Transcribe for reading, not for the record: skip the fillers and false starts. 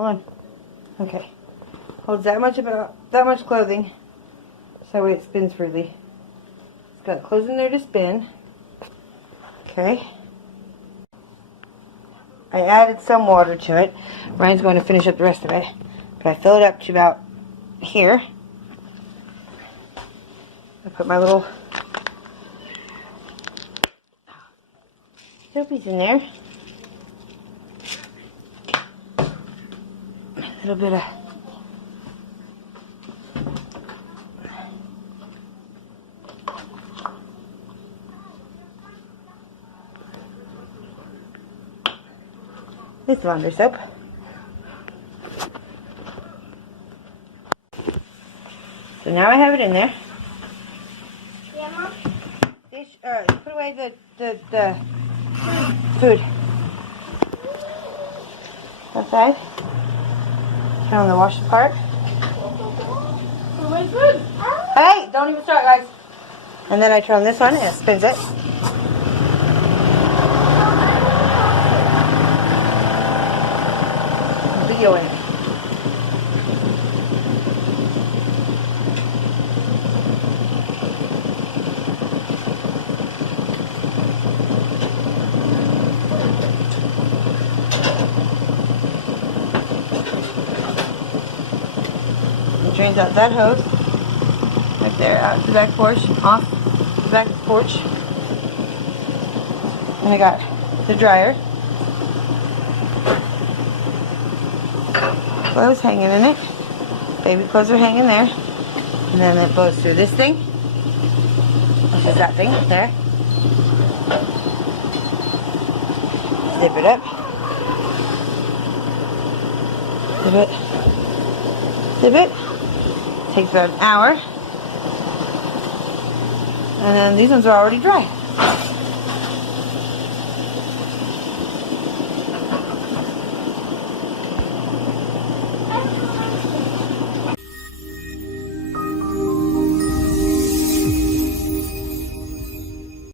Hold on. Okay. Holds that much clothing. So that way it spins freely. It's got clothes in there to spin. Okay. I added some water to it. Ryan's going to finish up the rest of it. But I fill it up to about here. I put my little soapies in there. A little bit of this laundry soap. So now I have it in there. Yeah, Mom? Put away the food. Outside. Turn on the wash part. My food. Hey, don't even start, guys. And then I turn on this one and it spins it. Video in it. It drains out that hose. Right there, out to the back porch, off the back porch. And I got the dryer. Clothes hanging in it. Baby clothes are hanging there. And then it goes through this thing. Which is that thing there. Zip it up. Zip it. Zip it. Takes about an hour. And then these ones are already dry.